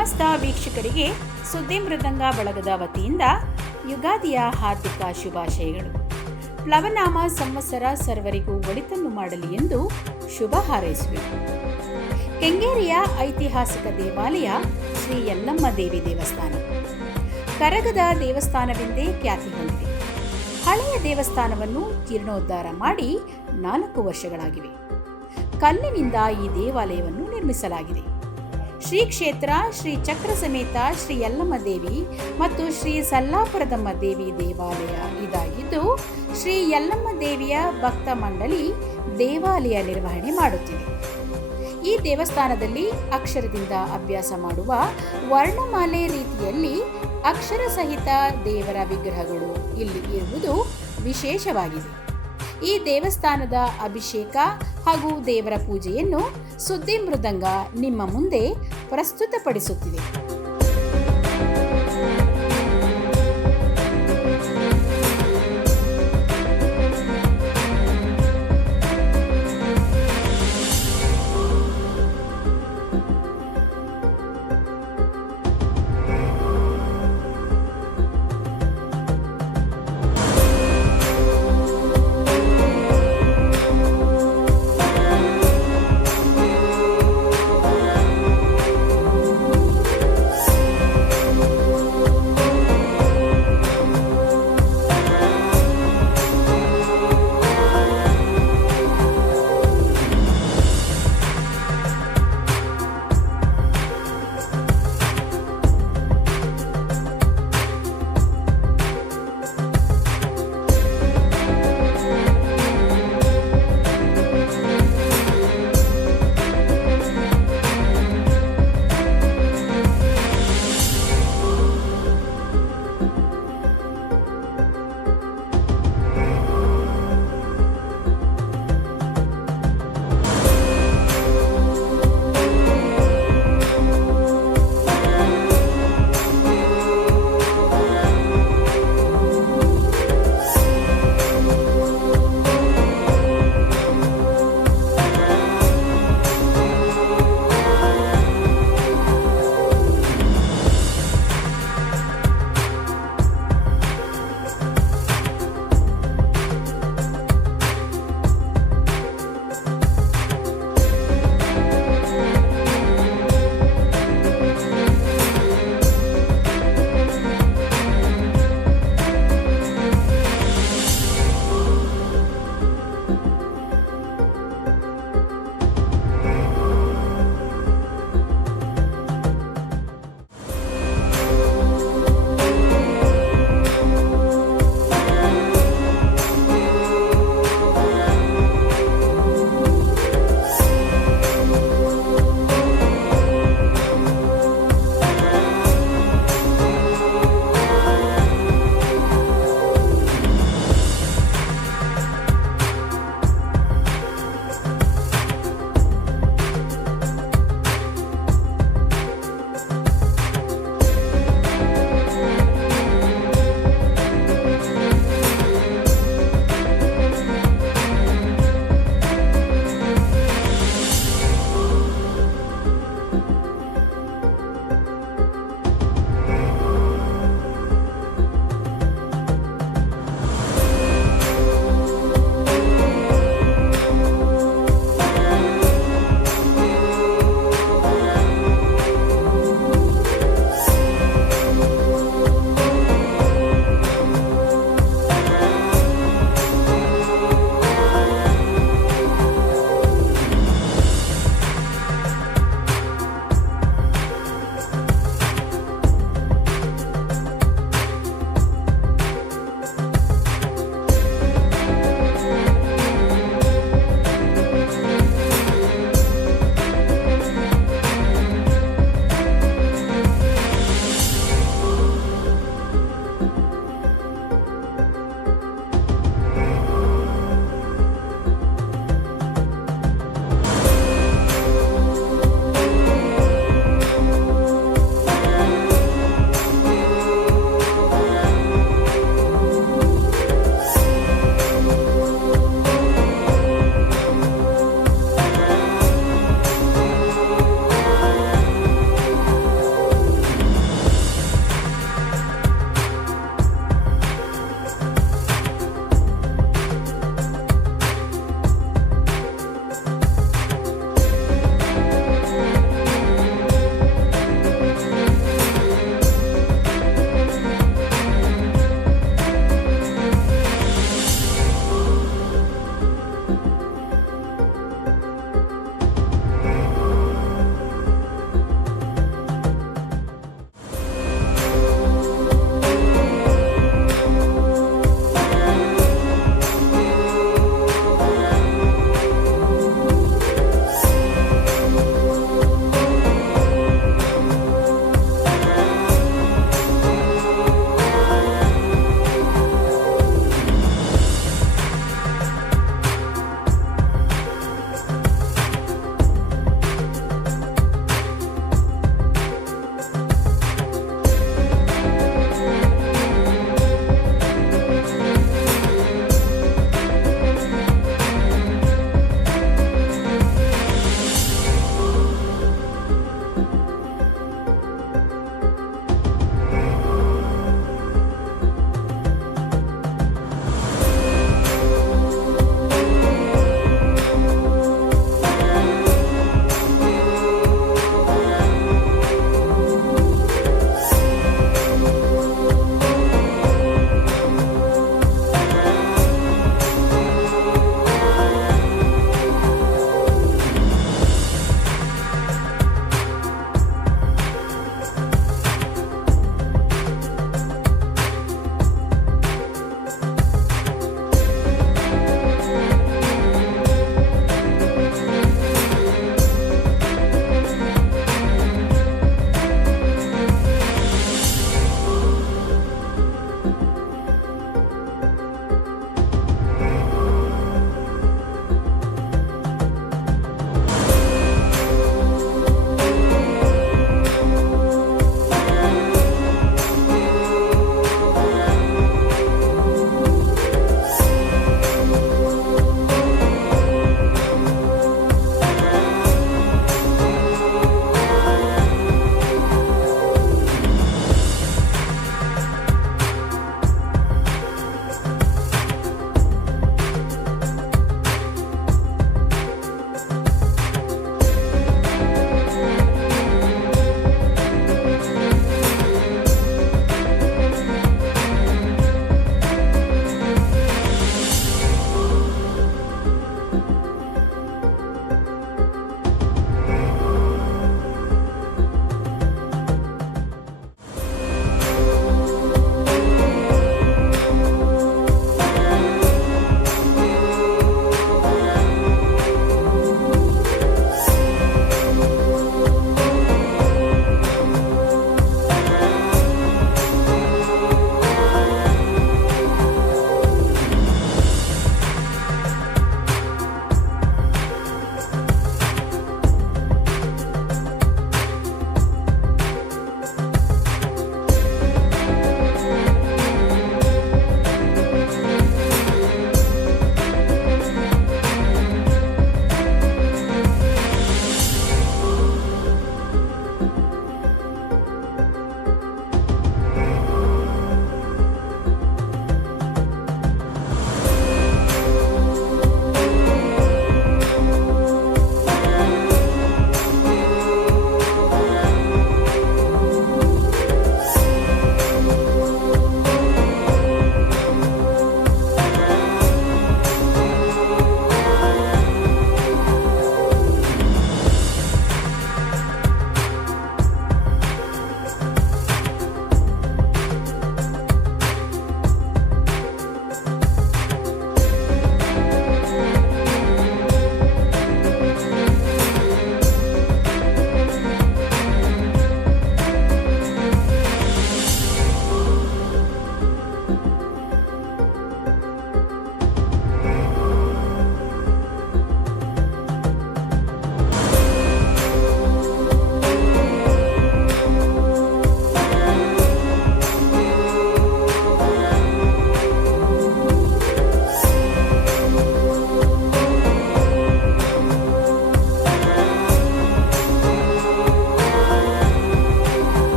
ಸಮಸ್ತ ವೀಕ್ಷಕರಿಗೆ ಸುದ್ದಿ ಮೃದಂಗ ಬಳಗದ ವತಿಯಿಂದ ಯುಗಾದಿಯ ಹಾರ್ದಿಕ ಶುಭಾಶಯಗಳು. ಪ್ಲವನಾಮ ಸಂವತ್ಸರ ಸರ್ವರಿಗೂ ಒಳಿತನ್ನು ಮಾಡಲಿ ಎಂದು ಶುಭ ಹಾರೈಸುವೆ. ಕೆಂಗೇರಿಯ ಐತಿಹಾಸಿಕ ದೇವಾಲಯ ಶ್ರೀ ಯಲ್ಲಮ್ಮ ದೇವಿ ದೇವಸ್ಥಾನ ಕರಗದ ದೇವಸ್ಥಾನವೆಂದೇ ಖ್ಯಾತಿ ಹೊಂದಿದೆ. ಹಳೆಯ ದೇವಸ್ಥಾನವನ್ನು ಜೀರ್ಣೋದ್ಧಾರ ಮಾಡಿ 4 ವರ್ಷಗಳಾಗಿವೆ. ಕಲ್ಲಿನಿಂದ ಈ ದೇವಾಲಯವನ್ನು ನಿರ್ಮಿಸಲಾಗಿದೆ. ಶ್ರೀ ಕ್ಷೇತ್ರ ಶ್ರೀ ಚಕ್ರ ಸಮೇತ ಶ್ರೀ ಯಲ್ಲಮ್ಮ ದೇವಿ ಮತ್ತು ಶ್ರೀ ಸಲ್ಲಾಪುರದಮ್ಮ ದೇವಿ ದೇವಾಲಯ ಇದಾಗಿದ್ದು, ಶ್ರೀ ಯಲ್ಲಮ್ಮ ದೇವಿಯ ಭಕ್ತ ಮಂಡಳಿ ದೇವಾಲಯ ನಿರ್ವಹಣೆ ಮಾಡುತ್ತಿದೆ. ಈ ದೇವಸ್ಥಾನದಲ್ಲಿ ಅಕ್ಷರದಿಂದ ಅಭ್ಯಾಸ ಮಾಡುವ ವರ್ಣಮಾಲೆ ರೀತಿಯಲ್ಲಿ ಅಕ್ಷರ ಸಹಿತ ದೇವರ ವಿಗ್ರಹಗಳು ಇಲ್ಲಿ ಇರುವುದು ವಿಶೇಷವಾಗಿದೆ. ಈ ದೇವಸ್ಥಾನದ ಅಭಿಷೇಕ ಹಾಗೂ ದೇವರ ಪೂಜೆಯನ್ನು ಸುದ್ದಿ ಮೃದಂಗ ನಿಮ್ಮ ಮುಂದೆ ಪ್ರಸ್ತುತಪಡಿಸುತ್ತಿದೆ.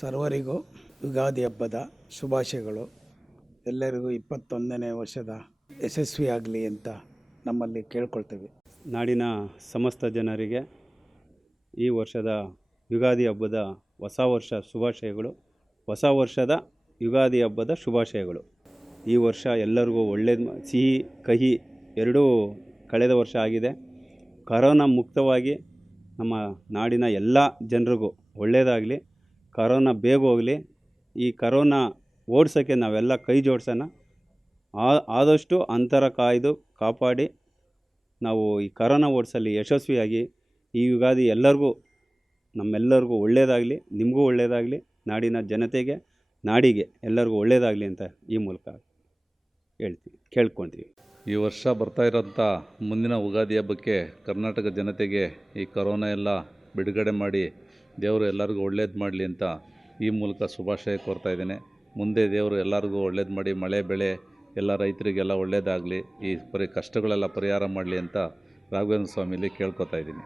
ಸರ್ವರಿಗೂ ಯುಗಾದಿ ಹಬ್ಬದ ಶುಭಾಶಯಗಳು. ಎಲ್ಲರಿಗೂ 21ನೇ ವರ್ಷದ ಯಶಸ್ವಿಯಾಗಲಿ ಅಂತ ನಮ್ಮಲ್ಲಿ ಕೇಳ್ಕೊಳ್ತೇವೆ. ನಾಡಿನ ಸಮಸ್ತ ಜನರಿಗೆ ಈ ವರ್ಷದ ಯುಗಾದಿ ಹಬ್ಬದ ಹೊಸ ವರ್ಷ ಶುಭಾಶಯಗಳು. ಹೊಸ ವರ್ಷದ ಯುಗಾದಿ ಹಬ್ಬದ ಶುಭಾಶಯಗಳು. ಈ ವರ್ಷ ಎಲ್ಲರಿಗೂ ಒಳ್ಳೆಯದು, ಸಿಹಿ ಕಹಿ ಎರಡೂ ಕಳೆದ ವರ್ಷ ಆಗಿದೆ. ಕರೋನಾ ಮುಕ್ತವಾಗಿ ನಮ್ಮ ನಾಡಿನ ಎಲ್ಲ ಜನರಿಗೂ ಒಳ್ಳೆಯದಾಗಲಿ, ಕರೋನಾ ಬೇಗ ಹೋಗಲಿ. ಈ ಕರೋನಾ ಓಡಿಸೋಕ್ಕೆ ನಾವೆಲ್ಲ ಕೈ ಜೋಡಿಸೋಣ. ಆದಷ್ಟು ಅಂತರ ಕಾಯ್ದು ಕಾಪಾಡಿ ನಾವು ಈ ಕರೋನಾ ಓಡಿಸಲಿ ಯಶಸ್ವಿಯಾಗಿ. ಈ ಯುಗಾದಿ ಎಲ್ಲರಿಗೂ ನಮ್ಮೆಲ್ಲರಿಗೂ ಒಳ್ಳೆಯದಾಗಲಿ, ನಿಮಗೂ ಒಳ್ಳೆಯದಾಗಲಿ, ನಾಡಿನ ಜನತೆಗೆ ನಾಡಿಗೆ ಎಲ್ಲರಿಗೂ ಒಳ್ಳೆಯದಾಗಲಿ ಅಂತ ಈ ಮೂಲಕ ಕೇಳ್ಕೊತೀವಿ. ಈ ವರ್ಷ ಬರ್ತಾ ಇರೋಂಥ ಮುಂದಿನ ಯುಗಾದಿ ಹಬ್ಬಕ್ಕೆ ಕರ್ನಾಟಕ ಜನತೆಗೆ ಈ ಕರೋನಾ ಎಲ್ಲ ಬಿಡುಗಡೆ ಮಾಡಿ ದೇವರು ಎಲ್ಲರಿಗೂ ಒಳ್ಳೇದು ಮಾಡಲಿ ಅಂತ ಈ ಮೂಲಕ ಶುಭಾಶಯ ಕೋರ್ತಾ ಇದ್ದೇನೆ. ಮುಂದೆ ದೇವರು ಎಲ್ಲರಿಗೂ ಒಳ್ಳೇದು ಮಾಡಿ ಮಳೆ ಬೆಳೆ ಎಲ್ಲ ರೈತರಿಗೆಲ್ಲ ಒಳ್ಳೆಯದಾಗಲಿ, ಈ ಕಷ್ಟಗಳೆಲ್ಲ ಪರಿಹಾರ ಮಾಡಲಿ ಅಂತ ರಾಘವೇಂದ್ರ ಸ್ವಾಮಿಲಿ ಕೇಳ್ಕೊತಾ ಇದ್ದೀನಿ.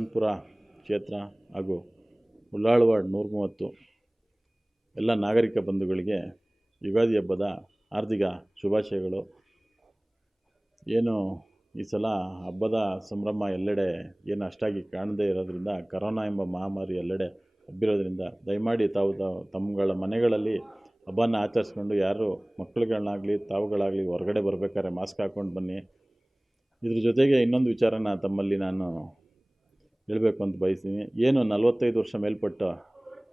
ಯಶವಂತಪುರ ಕ್ಷೇತ್ರ ಹಾಗೂ ಉಳ್ಳಾಳವಾಡ್ 130 ಎಲ್ಲ ನಾಗರಿಕ ಬಂಧುಗಳಿಗೆ ಯುಗಾದಿ ಹಬ್ಬದ ಹಾರ್ದಿಕ ಶುಭಾಶಯಗಳು. ಏನು ಈ ಸಲ ಹಬ್ಬದ ಸಂಭ್ರಮ ಎಲ್ಲೆಡೆ ಏನು ಅಷ್ಟಾಗಿ ಕಾಣದೇ ಇರೋದ್ರಿಂದ, ಕರೋನಾ ಎಂಬ ಮಹಾಮಾರಿ ಎಲ್ಲೆಡೆ ಹಬ್ಬಿರೋದ್ರಿಂದ ದಯಮಾಡಿ ತಾವು ತಮ್ಮಗಳ ಮನೆಗಳಲ್ಲಿ ಹಬ್ಬನ ಆಚರಿಸ್ಕೊಂಡು ಯಾರು ಮಕ್ಕಳುಗಳನ್ನಾಗಲಿ ತಾವುಗಳಾಗಲಿ ಹೊರಗಡೆ ಬರಬೇಕಾದ್ರೆ ಮಾಸ್ಕ್ ಹಾಕ್ಕೊಂಡು ಬನ್ನಿ. ಇದ್ರ ಜೊತೆಗೆ ಇನ್ನೊಂದು ವಿಚಾರನ ತಮ್ಮಲ್ಲಿ ನಾನು ಹೇಳಬೇಕು ಅಂತ ಬಯಸ್ತೀನಿ. ಏನು 45 ವರ್ಷ ಮೇಲ್ಪಟ್ಟ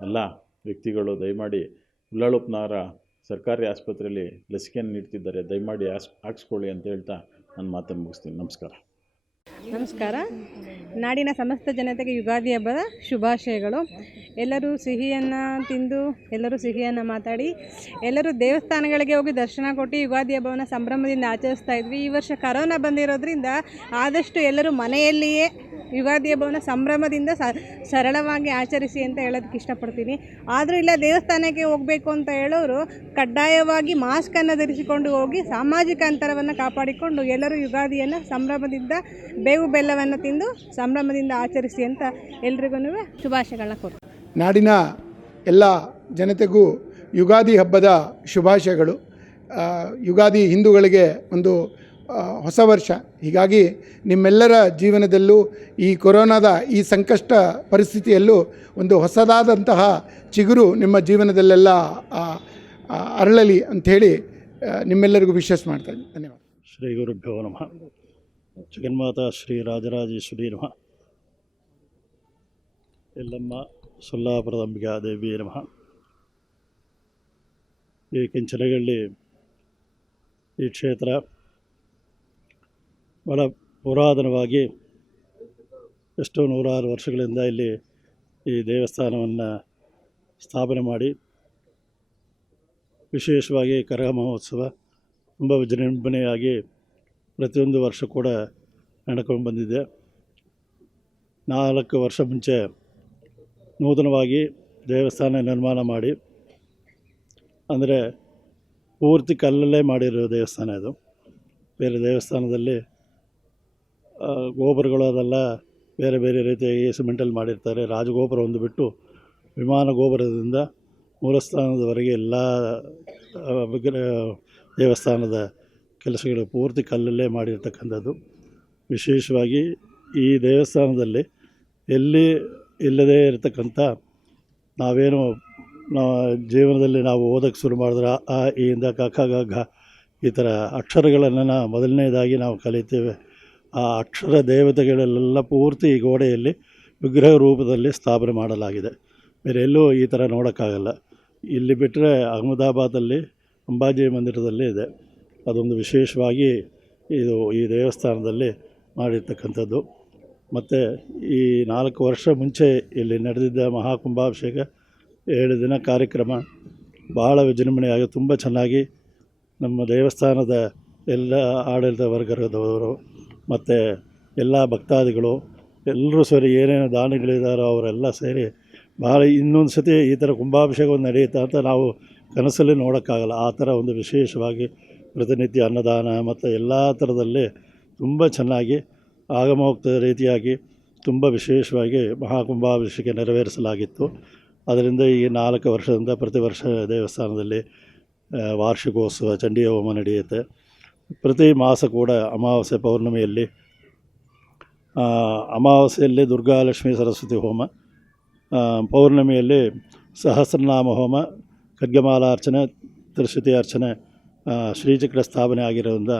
ಎಲ್ಲ ವ್ಯಕ್ತಿಗಳು ದಯಮಾಡಿ ಉಳ್ಳಾಳುಪ್ಪನವರ ಸರ್ಕಾರಿ ಆಸ್ಪತ್ರೆಯಲ್ಲಿ ಲಸಿಕೆಯನ್ನು ನೀಡ್ತಿದ್ದಾರೆ, ದಯಮಾಡಿ ಹಾಕ್ಸ್ಕೊಳ್ಳಿ ಅಂತ ಹೇಳ್ತಾ ನನ್ನ ಮಾತನ್ನು ಮುಗಿಸ್ತೀನಿ. ನಮಸ್ಕಾರ. ನಮಸ್ಕಾರ. ನಾಡಿನ ಸಮಸ್ತ ಜನತೆಗೆ ಯುಗಾದಿ ಹಬ್ಬದ ಶುಭಾಶಯಗಳು. ಎಲ್ಲರೂ ಸಿಹಿಯನ್ನು ತಿಂದು, ಎಲ್ಲರೂ ಸಿಹಿಯನ್ನು ಮಾತಾಡಿ, ಎಲ್ಲರೂ ದೇವಸ್ಥಾನಗಳಿಗೆ ಹೋಗಿ ದರ್ಶನ ಕೊಟ್ಟು ಯುಗಾದಿ ಹಬ್ಬವನ್ನು ಸಂಭ್ರಮದಿಂದ ಆಚರಿಸ್ತಾ ಇದ್ವಿ. ಈ ವರ್ಷ ಕರೋನಾ ಬಂದಿರೋದ್ರಿಂದ ಆದಷ್ಟು ಎಲ್ಲರೂ ಮನೆಯಲ್ಲಿಯೇ ಯುಗಾದಿ ಹಬ್ಬವನ್ನು ಸಂಭ್ರಮದಿಂದ ಸರಳವಾಗಿ ಆಚರಿಸಿ ಅಂತ ಹೇಳೋದಕ್ಕೆ ಇಷ್ಟಪಡ್ತೀನಿ. ಆದರೂ ಇಲ್ಲ ದೇವಸ್ಥಾನಕ್ಕೆ ಹೋಗಬೇಕು ಅಂತ ಹೇಳೋರು ಕಡ್ಡಾಯವಾಗಿ ಮಾಸ್ಕನ್ನು ಧರಿಸಿಕೊಂಡು ಹೋಗಿ ಸಾಮಾಜಿಕ ಅಂತರವನ್ನು ಕಾಪಾಡಿಕೊಂಡು ಎಲ್ಲರೂ ಯುಗಾದಿಯನ್ನು ಸಂಭ್ರಮದಿಂದ ಬೇವು ಬೆಲ್ಲವನ್ನು ತಿಂದು ಸಂಭ್ರಮದಿಂದ ಆಚರಿಸಿ ಅಂತ ಎಲ್ರಿಗೂ ಶುಭಾಶಯಗಳನ್ನ ಕೊಡ್ತೀನಿ. ನಾಡಿನ ಎಲ್ಲ ಜನತೆಗೂ ಯುಗಾದಿ ಹಬ್ಬದ ಶುಭಾಶಯಗಳು. ಯುಗಾದಿ ಹಿಂದೂಗಳಿಗೆ ಒಂದು ಹೊಸ ವರ್ಷ. ಹೀಗಾಗಿ ನಿಮ್ಮೆಲ್ಲರ ಜೀವನದಲ್ಲೂ ಈ ಕೊರೋನಾದ ಈ ಸಂಕಷ್ಟ ಪರಿಸ್ಥಿತಿಯಲ್ಲೂ ಒಂದು ಹೊಸದಾದಂತಹ ಚಿಗುರು ನಿಮ್ಮ ಜೀವನದಲ್ಲೆಲ್ಲ ಅರಳಲಿ ಅಂಥೇಳಿ ನಿಮ್ಮೆಲ್ಲರಿಗೂ ವಿಶೇಷ ಮಾಡ್ತಾಯಿದ್ದೀನಿ. ಧನ್ಯವಾದ. ಶ್ರೀ ಗುರುಭ್ಯೋ ನಮಃ. ಜಗನ್ಮಾತಾ ಶ್ರೀ ರಾಜರಾಜೇಶ್ವರಿ ನಮಃ. ಎಲ್ಲಮ್ಮ ಸೊಲ್ಲಾಪುರದ ಅಂಬಿಕಾ ದೇವಿ ನಮಃ. ಈ ಕೆಂಚನಹಳ್ಳಿ ಈ ಕ್ಷೇತ್ರ ಬಹಳ ಪುರಾತನವಾಗಿ ಎಷ್ಟೋ 100 ವರ್ಷಗಳಿಂದ ಇಲ್ಲಿ ಈ ದೇವಸ್ಥಾನವನ್ನು ಸ್ಥಾಪನೆ ಮಾಡಿ ವಿಶೇಷವಾಗಿ ಕರಗ ಮಹೋತ್ಸವ ತುಂಬ ವಿಜೃಂಭಣೆಯಾಗಿ ಪ್ರತಿಯೊಂದು ವರ್ಷ ಕೂಡ ನಡ್ಕೊಂಡು ಬಂದಿದೆ. 4 ವರ್ಷ ಮುಂಚೆ ನೂತನವಾಗಿ ದೇವಸ್ಥಾನ ನಿರ್ಮಾಣ ಮಾಡಿ, ಅಂದರೆ ಪೂರ್ತಿ ಕಲ್ಲಲ್ಲೇ ಮಾಡಿರೋ ದೇವಸ್ಥಾನ ಇದು. ಬೇರೆ ದೇವಸ್ಥಾನದಲ್ಲಿ ಗೋಪುರಗಳು ಅದೆಲ್ಲ ಬೇರೆ ಬೇರೆ ರೀತಿಯಾಗಿ ಸಿಮೆಂಟಲ್ಲಿ ಮಾಡಿರ್ತಾರೆ. ರಾಜಗೋಪುರ ಒಂದು ಬಿಟ್ಟು ವಿಮಾನ ಗೋಪುರದಿಂದ ಮೂಲಸ್ಥಾನದವರೆಗೆ ಎಲ್ಲ ದೇವಸ್ಥಾನದ ಕೆಲಸಗಳು ಪೂರ್ತಿ ಕಲ್ಲಲ್ಲೇ ಮಾಡಿರ್ತಕ್ಕಂಥದ್ದು. ವಿಶೇಷವಾಗಿ ಈ ದೇವಸ್ಥಾನದಲ್ಲಿ ಎಲ್ಲಿ ಇಲ್ಲದೇ ಇರತಕ್ಕಂಥ ನಾವೇನು ಜೀವನದಲ್ಲಿ ನಾವು ಓದೋಕ್ಕೆ ಶುರು ಮಾಡಿದ್ರೆ ಆ ಇಂದ ಕ ಖ ಗ ಘ ಈ ಥರ ಅಕ್ಷರಗಳನ್ನು ಮೊದಲನೇದಾಗಿ ನಾವು ಕಲಿತೇವೆ. ಆ ಅಕ್ಷರ ದೇವತೆಗಳೆಲ್ಲ ಪೂರ್ತಿ ಈ ಗೋಡೆಯಲ್ಲಿ ವಿಗ್ರಹ ರೂಪದಲ್ಲಿ ಸ್ಥಾಪನೆ ಮಾಡಲಾಗಿದೆ. ಬೇರೆ ಎಲ್ಲೂ ಈ ಥರ ನೋಡೋಕ್ಕಾಗಲ್ಲ. ಇಲ್ಲಿ ಬಿಟ್ಟರೆ ಅಹಮದಾಬಾದಲ್ಲಿ ಅಂಬಾಜಿ ಮಂದಿರದಲ್ಲಿ ಇದೆ. ಅದೊಂದು ವಿಶೇಷವಾಗಿ ಈ ದೇವಸ್ಥಾನದಲ್ಲಿ ಮಾಡಿರ್ತಕ್ಕಂಥದ್ದು. ಮತ್ತು ಈ 4 ವರ್ಷ ಮುಂಚೆ ಇಲ್ಲಿ ನಡೆದಿದ್ದ ಮಹಾಕುಂಭಾಭಿಷೇಕ 7 ದಿನ ಕಾರ್ಯಕ್ರಮ ಭಾಳ ವಿಜೃಂಭಣೆಯಾಗಿ ತುಂಬ ಚೆನ್ನಾಗಿ ನಮ್ಮ ದೇವಸ್ಥಾನದ ಎಲ್ಲ ಆಡಳಿತ ವರ್ಗದವರು ಮತ್ತು ಎಲ್ಲ ಭಕ್ತಾದಿಗಳು ಎಲ್ಲರೂ ಸೇರಿ ಏನೇನು ದಾನಿಗಳಿದ್ದಾರೋ ಅವರೆಲ್ಲ ಸೇರಿ ಭಾಳ ಇನ್ನೊಂದು ಸತಿ ಈ ಥರ ಕುಂಭಾಭಿಷೇಕವನ್ನು ನಡೆಯುತ್ತಾ ಅಂತ ನಾವು ಕನಸಲ್ಲಿ ನೋಡೋಕ್ಕಾಗಲ್ಲ. ಆ ಥರ ಒಂದು ವಿಶೇಷವಾಗಿ ಪ್ರತಿನಿತ್ಯ ಅನ್ನದಾನ ಮತ್ತು ಎಲ್ಲ ಥರದಲ್ಲಿ ತುಂಬ ಚೆನ್ನಾಗಿ ಆಗಮೋಕ್ತ ರೀತಿಯಾಗಿ ತುಂಬ ವಿಶೇಷವಾಗಿ ಮಹಾಕುಂಭಾಭಿಷೇಕ ನೆರವೇರಿಸಲಾಗಿತ್ತು. ಅದರಿಂದ ಈ 4 ವರ್ಷದಿಂದ ಪ್ರತಿ ವರ್ಷ ದೇವಸ್ಥಾನದಲ್ಲಿ ವಾರ್ಷಿಕೋತ್ಸವ ಚಂಡಿ ಹೋಮ ನಡೆಯುತ್ತೆ. ಪ್ರತಿ ಮಾಸ ಕೂಡ ಅಮಾವಾಸ್ಯೆ ಪೌರ್ಣಮಿಯಲ್ಲಿ ಅಮಾವಾಸ್ಯೆಯಲ್ಲಿ ದುರ್ಗಾಲಕ್ಷ್ಮೀ ಸರಸ್ವತಿ ಹೋಮ, ಪೌರ್ಣಮಿಯಲ್ಲಿ ಸಹಸ್ರನಾಮ ಹೋಮ, ಖಡ್ಗಮಾಲಾರ್ಚನೆ, ತ್ರಿಶತಿ ಅರ್ಚನೆ, ಶ್ರೀಚಕ್ರ ಸ್ಥಾಪನೆ ಆಗಿರೋದ್ರಿಂದ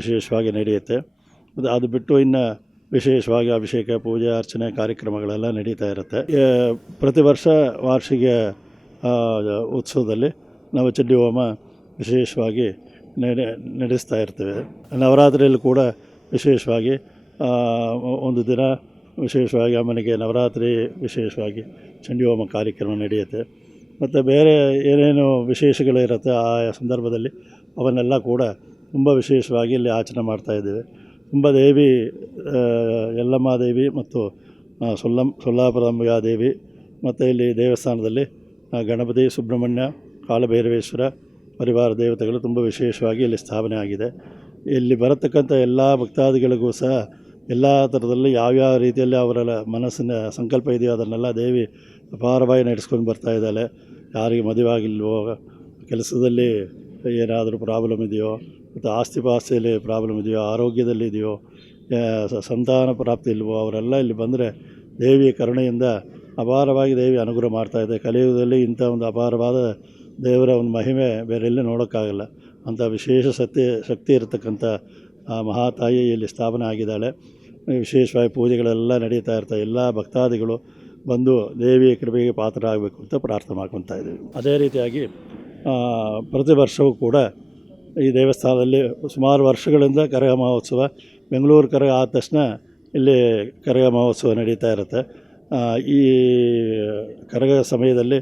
ವಿಶೇಷವಾಗಿ ನಡೆಯುತ್ತೆ. ಅದು ಬಿಟ್ಟು ಇನ್ನು ವಿಶೇಷವಾಗಿ ಅಭಿಷೇಕ, ಪೂಜೆ, ಅರ್ಚನೆ ಕಾರ್ಯಕ್ರಮಗಳೆಲ್ಲ ನಡೀತಾ ಇರುತ್ತೆ. ಪ್ರತಿ ವರ್ಷ ವಾರ್ಷಿಕ ಉತ್ಸವದಲ್ಲಿ ನಾವು ಚಂಡಿ ಹೋಮ ವಿಶೇಷವಾಗಿ ನಡೆಸ್ತಾ ಇರ್ತೇವೆ. ನವರಾತ್ರಿಯಲ್ಲಿ ಕೂಡ ವಿಶೇಷವಾಗಿ ಒಂದು ದಿನ ವಿಶೇಷವಾಗಿ ಅಮ್ಮನಿಗೆ ನವರಾತ್ರಿ ವಿಶೇಷವಾಗಿ ಚಂಡಿ ಹೋಮ ಕಾರ್ಯಕ್ರಮ ನಡೆಯುತ್ತೆ. ಮತ್ತು ಬೇರೆ ಏನೇನು ವಿಶೇಷಗಳಿರುತ್ತೆ ಆ ಸಂದರ್ಭದಲ್ಲಿ ಅವನ್ನೆಲ್ಲ ಕೂಡ ತುಂಬ ವಿಶೇಷವಾಗಿ ಇಲ್ಲಿ ಆಚರಣೆ ಮಾಡ್ತಾಯಿದ್ದೇವೆ. ತುಂಬ ದೇವಿ, ಯಲ್ಲಮ್ಮ ದೇವಿ ಮತ್ತು ಸೊಲ್ಲಾಪುರ ದೇವಿ ಮತ್ತು ಇಲ್ಲಿ ದೇವಸ್ಥಾನದಲ್ಲಿ ಗಣಪತಿ, ಸುಬ್ರಹ್ಮಣ್ಯ, ಕಾಲಭೈರವೇಶ್ವರ ಪರಿವಾರ ದೇವತೆಗಳು ತುಂಬ ವಿಶೇಷವಾಗಿ ಇಲ್ಲಿ ಸ್ಥಾಪನೆ ಆಗಿದೆ. ಇಲ್ಲಿ ಬರತಕ್ಕಂಥ ಎಲ್ಲ ಭಕ್ತಾದಿಗಳಿಗೂ ಸಹ ಎಲ್ಲ ಥರದಲ್ಲಿ ಯಾವ್ಯಾವ ರೀತಿಯಲ್ಲಿ ಅವರ ಮನಸ್ಸಿನ ಸಂಕಲ್ಪ ಇದೆಯೋ ಅದನ್ನೆಲ್ಲ ದೇವಿ ಅಪಾರವಾಗಿ ನಡೆಸ್ಕೊಂಡು ಬರ್ತಾ ಇದ್ದಾಳೆ. ಯಾರಿಗೆ ಮದುವೆ ಆಗಿಲ್ವೋ, ಕೆಲಸದಲ್ಲಿ ಏನಾದರೂ ಪ್ರಾಬ್ಲಮ್ ಇದೆಯೋ, ಮತ್ತು ಆಸ್ತಿಪಾಸ್ತಿಯಲ್ಲಿ ಪ್ರಾಬ್ಲಮ್ ಇದೆಯೋ, ಆರೋಗ್ಯದಲ್ಲಿದೆಯೋ, ಸಂತಾನ ಪ್ರಾಪ್ತಿ ಇಲ್ವೋ, ಅವರೆಲ್ಲ ಇಲ್ಲಿ ಬಂದರೆ ದೇವಿಯ ಕರುಣೆಯಿಂದ ಅಪಾರವಾಗಿ ದೇವಿ ಅನುಗ್ರಹ ಮಾಡ್ತಾಯಿದೆ. ಕಲಿಯುಗದಲ್ಲಿ ಇಂಥ ಒಂದು ಅಪಾರವಾದ ದೇವರ ಒಂದು ಮಹಿಮೆ ಬೇರೆಲ್ಲೇ ನೋಡೋಕ್ಕಾಗಲ್ಲ. ಅಂಥ ವಿಶೇಷ ಶಕ್ತಿ ಇರತಕ್ಕಂಥ ಆ ಮಹಾತಾಯಿ ಇಲ್ಲಿ ಸ್ಥಾಪನೆ ಆಗಿದ್ದಾಳೆ. ವಿಶೇಷವಾಗಿ ಪೂಜೆಗಳೆಲ್ಲ ನಡೀತಾ ಇರ್ತವೆ. ಎಲ್ಲ ಭಕ್ತಾದಿಗಳು ಬಂದು ದೇವಿಯ ಕೃಪೆಗೆ ಪಾತ್ರರಾಗಬೇಕು ಅಂತ ಪ್ರಾರ್ಥನೆ ಮಾಡ್ಕೊತಾ ಇದ್ದೀವಿ. ಅದೇ ರೀತಿಯಾಗಿ ಪ್ರತಿ ವರ್ಷವೂ ಕೂಡ ಈ ದೇವಸ್ಥಾನದಲ್ಲಿ ಸುಮಾರು ವರ್ಷಗಳಿಂದ ಕರಗ ಮಹೋತ್ಸವ, ಬೆಂಗಳೂರು ಕರಗ ಆದ ತಕ್ಷಣ ಇಲ್ಲಿ ಕರಗ ಮಹೋತ್ಸವ ನಡೀತಾ ಇರುತ್ತೆ. ಈ ಕರಗ ಸಮಯದಲ್ಲಿ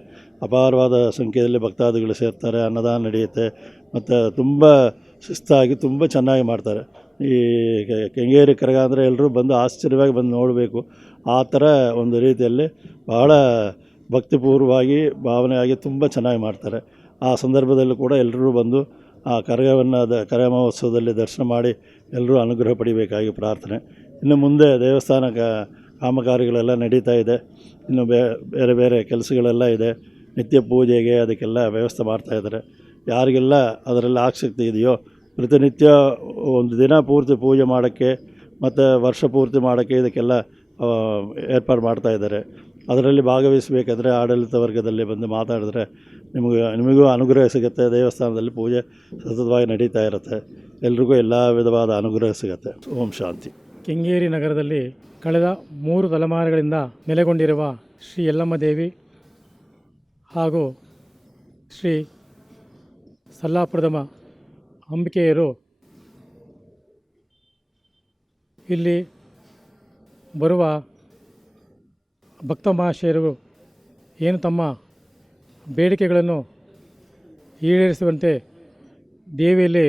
ಅಪಾರವಾದ ಸಂಖ್ಯೆಯಲ್ಲಿ ಭಕ್ತಾದಿಗಳು ಸೇರ್ತಾರೆ, ಅನ್ನದಾನ ನಡೆಯುತ್ತೆ, ಮತ್ತು ತುಂಬ ಶಿಸ್ತಾಗಿ ತುಂಬ ಚೆನ್ನಾಗಿ ಮಾಡ್ತಾರೆ. ಈ ಕೆಂಗೇರಿ ಕರಗ ಅಂದರೆ ಎಲ್ಲರೂ ಬಂದು ಆಶ್ಚರ್ಯವಾಗಿ ಬಂದು ನೋಡಬೇಕು. ಆ ಥರ ಒಂದು ರೀತಿಯಲ್ಲಿ ಬಹಳ ಭಕ್ತಿಪೂರ್ವವಾಗಿ ಭಾವನೆಯಾಗಿ ತುಂಬ ಚೆನ್ನಾಗಿ ಮಾಡ್ತಾರೆ. ಆ ಸಂದರ್ಭದಲ್ಲೂ ಕೂಡ ಎಲ್ಲರೂ ಬಂದು ಆ ಕರಗವನ್ನು ಕರಗ ಮಹೋತ್ಸವದಲ್ಲಿ ದರ್ಶನ ಮಾಡಿ ಎಲ್ಲರೂ ಅನುಗ್ರಹ ಪಡಿಬೇಕಾಗಿ ಪ್ರಾರ್ಥನೆ. ಇನ್ನು ಮುಂದೆ ದೇವಸ್ಥಾನ ಕಾಮಗಾರಿಗಳೆಲ್ಲ ನಡೀತಾ ಇದೆ. ಇನ್ನು ಬೇರೆ ಬೇರೆ ಕೆಲಸಗಳೆಲ್ಲ ಇದೆ. ನಿತ್ಯ ಪೂಜೆಗೆ ಅದಕ್ಕೆಲ್ಲ ವ್ಯವಸ್ಥೆ ಮಾಡ್ತಾಯಿದ್ದಾರೆ. ಯಾರಿಗೆಲ್ಲ ಅದರಲ್ಲಿ ಆಸಕ್ತಿ ಇದೆಯೋ ಪ್ರತಿನಿತ್ಯ ಒಂದು ದಿನ ಪೂರ್ತಿ ಪೂಜೆ ಮಾಡೋಕ್ಕೆ ಮತ್ತು ವರ್ಷ ಪೂರ್ತಿ ಮಾಡೋಕ್ಕೆ ಇದಕ್ಕೆಲ್ಲ ಏರ್ಪಾಡು ಮಾಡ್ತಾಯಿದ್ದಾರೆ. ಅದರಲ್ಲಿ ಭಾಗವಹಿಸಬೇಕಾದ್ರೆ ಆಡಳಿತ ವರ್ಗದಲ್ಲಿ ಬಂದು ಮಾತಾಡಿದ್ರೆ ನಿಮಗೂ ಅನುಗ್ರಹ ಸಿಗುತ್ತೆ. ದೇವಸ್ಥಾನದಲ್ಲಿ ಪೂಜೆ ಸತತವಾಗಿ ನಡೀತಾ ಇರುತ್ತೆ. ಎಲ್ರಿಗೂ ಎಲ್ಲ ವಿಧವಾದ ಅನುಗ್ರಹ ಸಿಗುತ್ತೆ. ಓಂ ಶಾಂತಿ. ಕೆಂಗೇರಿ ನಗರದಲ್ಲಿ ಕಳೆದ 3 ತಲೆಮಾರುಗಳಿಂದ ನೆಲೆಗೊಂಡಿರುವ ಶ್ರೀ ಯಲ್ಲಮ್ಮ ದೇವಿ ಹಾಗೂ ಶ್ರೀ ಸಲ್ಲಾಪುರದಮ್ಮ ಅಂಬಿಕೆಯರು ಇಲ್ಲಿ ಬರುವ ಭಕ್ತ ಮಹಾಶಯರು ಏನು ತಮ್ಮ ಬೇಡಿಕೆಗಳನ್ನು ಈಡೇರಿಸುವಂತೆ ದೇವಿಯಲ್ಲಿ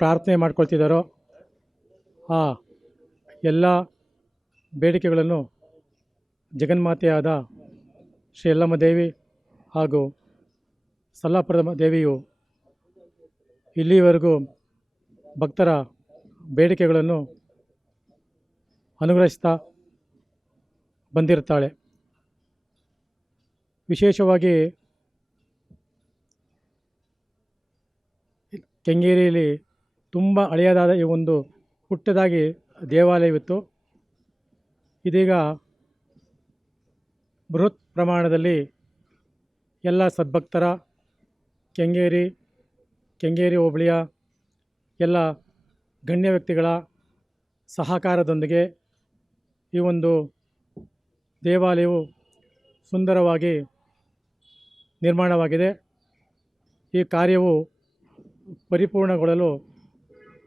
ಪ್ರಾರ್ಥನೆ ಮಾಡ್ಕೊಳ್ತಿದ್ದಾರೋ ಆ ಎಲ್ಲ ಬೇಡಿಕೆಗಳನ್ನು ಜಗನ್ಮಾತೆಯಾದ ಶ್ರೀ ಯಲ್ಲಮ್ಮ ದೇವಿ ಹಾಗೂ ಸಲ್ಲಾಪುರದ ದೇವಿಯು ಇಲ್ಲಿವರೆಗೂ ಭಕ್ತರ ಬೇಡಿಕೆಗಳನ್ನು ಅನುಗ್ರಹಿಸ್ತಾ ಬಂದಿರುತ್ತಾಳೆ. ವಿಶೇಷವಾಗಿ ಕೆಂಗೇರಿಯಲ್ಲಿ ತುಂಬ ಹಳೆಯದಾದ ಈ ಒಂದು ಪುಟ್ಟದಾಗಿ ದೇವಾಲಯವಿತ್ತು. ಇದೀಗ ಬೃಹತ್ ಪ್ರಮಾಣದಲ್ಲಿ ಎಲ್ಲ ಸದ್ಭಕ್ತರ ಕೆಂಗೇರಿ ಹೋಬಳಿಯ ಎಲ್ಲ ಗಣ್ಯ ವ್ಯಕ್ತಿಗಳ ಸಹಕಾರದೊಂದಿಗೆ ಈ ಒಂದು ದೇವಾಲಯವು ಸುಂದರವಾಗಿ ನಿರ್ಮಾಣವಾಗಿದೆ. ಈ ಕಾರ್ಯವು ಪರಿಪೂರ್ಣಗೊಳ್ಳಲು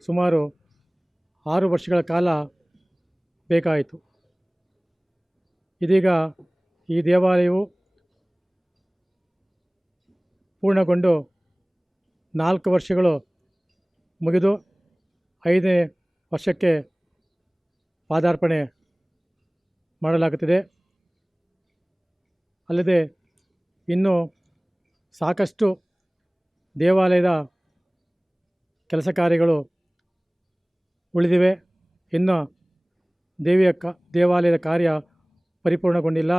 ಸುಮಾರು 6 ವರ್ಷಗಳ ಕಾಲ ಬೇಕಾಯಿತು. ಇದೀಗ ಈ ದೇವಾಲಯವು ಪೂರ್ಣಗೊಂಡು 4 ವರ್ಷಗಳು ಮುಗಿದು 5ನೇ ವರ್ಷಕ್ಕೆ ಪಾದಾರ್ಪಣೆ ಮಾಡಲಾಗುತ್ತಿದೆ. ಅಲ್ಲದೆ ಇನ್ನೂ ಸಾಕಷ್ಟು ದೇವಾಲಯದ ಕೆಲಸ ಕಾರ್ಯಗಳು ಉಳಿದಿವೆ. ಇನ್ನು ದೇವಾಲಯದ ಕಾರ್ಯ ಪರಿಪೂರ್ಣಗೊಂಡಿಲ್ಲ.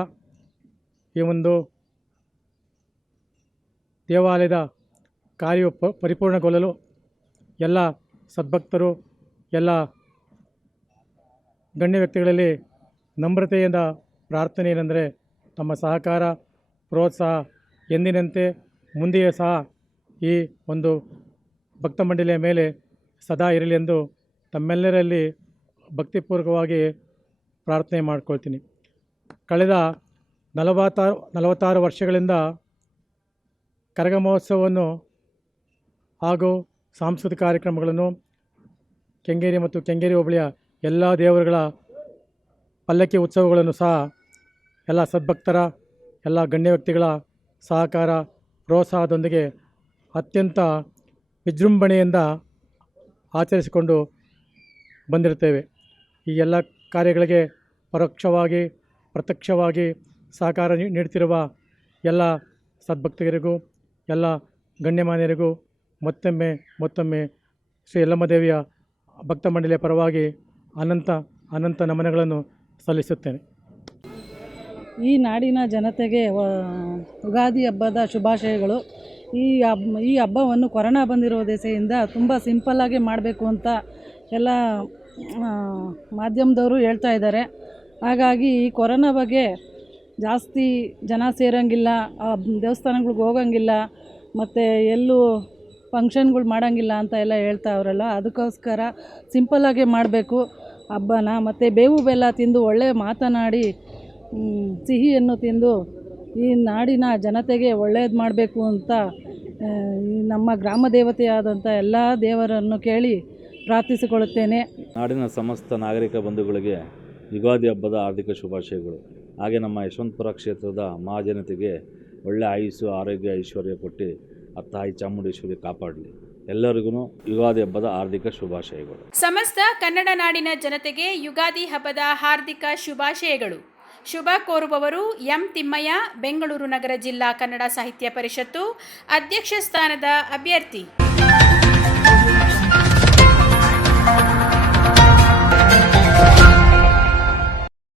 ಈ ಒಂದು ದೇವಾಲಯದ ಕಾರ್ಯವು ಪರಿಪೂರ್ಣಗೊಳ್ಳಲು ಎಲ್ಲ ಸದ್ಭಕ್ತರು, ಎಲ್ಲ ಗಣ್ಯ ವ್ಯಕ್ತಿಗಳಲ್ಲಿ ನಮ್ರತೆಯಿಂದ ಪ್ರಾರ್ಥನೆ ಏನೆಂದರೆ ತಮ್ಮ ಸಹಕಾರ, ಪ್ರೋತ್ಸಾಹ ಎಂದಿನಂತೆ ಮುಂದೆಯೇ ಸಹ ಈ ಒಂದು ಭಕ್ತ ಮಂಡಳಿಯ ಮೇಲೆ ಸದಾ ಇರಲಿ ಎಂದು ತಮ್ಮೆಲ್ಲರಲ್ಲಿ ಭಕ್ತಿಪೂರ್ವಕವಾಗಿ ಪ್ರಾರ್ಥನೆ ಮಾಡ್ಕೊಳ್ತೀನಿ. ಕಳೆದ 46 ವರ್ಷಗಳಿಂದ ಕರಗ ಮಹೋತ್ಸವವನ್ನು ಹಾಗೂ ಸಾಂಸ್ಕೃತಿಕ ಕಾರ್ಯಕ್ರಮಗಳನ್ನು ಕೆಂಗೇರಿ ಮತ್ತು ಕೆಂಗೇರಿ ಹೋಬಳಿಯ ಎಲ್ಲ ದೇವರುಗಳ ಪಲ್ಲಕ್ಕಿ ಉತ್ಸವಗಳನ್ನು ಸಹ ಎಲ್ಲ ಸದ್ಭಕ್ತರ, ಎಲ್ಲ ಗಣ್ಯ ವ್ಯಕ್ತಿಗಳ ಸಹಕಾರ, ಪ್ರೋತ್ಸಾಹದೊಂದಿಗೆ ಅತ್ಯಂತ ವಿಜೃಂಭಣೆಯಿಂದ ಆಚರಿಸಿಕೊಂಡು ಬಂದಿರುತ್ತೇವೆ. ಈ ಎಲ್ಲ ಕಾರ್ಯಗಳಿಗೆ ಪರೋಕ್ಷವಾಗಿ ಪ್ರತ್ಯಕ್ಷವಾಗಿ ಸಹಕಾರ ನೀಡುತ್ತಿರುವ ಎಲ್ಲ ಸದ್ಭಕ್ತರಿಗೂ, ಎಲ್ಲ ಗಣ್ಯಮಾನ್ಯರಿಗೂ ಮತ್ತೊಮ್ಮೆ ಶ್ರೀ ಯಲ್ಲಮ್ಮ ದೇವಿಯ ಭಕ್ತ ಮಂಡಳಿಯ ಪರವಾಗಿ ಅನಂತ ಅನಂತ ನಮನಗಳನ್ನು ಸಲ್ಲಿಸುತ್ತೇನೆ. ಈ ನಾಡಿನ ಜನತೆಗೆ ಯುಗಾದಿ ಹಬ್ಬದ ಶುಭಾಶಯಗಳು. ಈ ಹಬ್ಬವನ್ನು ಕೊರೋನಾ ಬಂದಿರೋ ದೆಸೆಯಿಂದ ತುಂಬ ಸಿಂಪಲ್ಲಾಗಿ ಮಾಡಬೇಕು ಅಂತ ಎಲ್ಲ ಮಾಧ್ಯಮದವರು ಹೇಳ್ತಾ ಇದ್ದಾರೆ. ಹಾಗಾಗಿ ಈ ಕೊರೋನಾ ಬಗ್ಗೆ ಜಾಸ್ತಿ ಜನ ಸೇರೋಂಗಿಲ್ಲ, ದೇವಸ್ಥಾನಗಳಿಗೆ ಹೋಗೋಂಗಿಲ್ಲ, ಮತ್ತು ಎಲ್ಲೂ ಫಂಕ್ಷನ್ಗಳು ಮಾಡೋಂಗಿಲ್ಲ ಅಂತ ಎಲ್ಲ ಹೇಳ್ತಾವ್ರಲ್ಲ. ಅದಕ್ಕೋಸ್ಕರ ಸಿಂಪಲ್ಲಾಗೆ ಮಾಡಬೇಕು ಹಬ್ಬನ. ಮತ್ತು ಬೇವು ಬೆಲ್ಲ ತಿಂದು ಒಳ್ಳೆ ಮಾತನಾಡಿ ಸಿಹಿಯನ್ನು ತಿಂದು ಈ ನಾಡಿನ ಜನತೆಗೆ ಒಳ್ಳೆಯದು ಮಾಡಬೇಕು ಅಂತ ನಮ್ಮ ಗ್ರಾಮ ದೇವತೆಯಾದಂಥ ಎಲ್ಲ ದೇವರನ್ನು ಕೇಳಿ ಪ್ರಾರ್ಥಿಸಿಕೊಳ್ಳುತ್ತೇನೆ. ನಾಡಿನ ಸಮಸ್ತ ನಾಗರಿಕ ಬಂಧುಗಳಿಗೆ ಯುಗಾದಿ ಹಬ್ಬದ ಹಾರ್ದಿಕ ಶುಭಾಶಯಗಳು. ಹಾಗೆ ನಮ್ಮ ಯಶವಂತಪುರ ಕ್ಷೇತ್ರದ ಮಹಾಜನತೆಗೆ ಒಳ್ಳೆಯ ಆಯುಸ್ಸು, ಆರೋಗ್ಯ, ಐಶ್ವರ್ಯ ಕೊಟ್ಟು ಆ ತಾಯಿ ಚಾಮುಂಡೇಶ್ವರಿ ಕಾಪಾಡಲಿ. ಎಲ್ಲರಿಗೂ ಯುಗಾದಿ ಹಬ್ಬದ ಹಾರ್ದಿಕ ಶುಭಾಶಯಗಳು. ಸಮಸ್ತ ಕನ್ನಡ ನಾಡಿನ ಜನತೆಗೆ ಯುಗಾದಿ ಹಬ್ಬದ ಹಾರ್ದಿಕ ಶುಭಾಶಯಗಳು. ಶುಭ ಕೋರುವವರು ಎಂ ತಿಮ್ಮಯ್ಯ, ಬೆಂಗಳೂರು ನಗರ ಜಿಲ್ಲಾ ಕನ್ನಡ ಸಾಹಿತ್ಯ ಪರಿಷತ್ತು ಅಧ್ಯಕ್ಷ ಸ್ಥಾನದ ಅಭ್ಯರ್ಥಿ.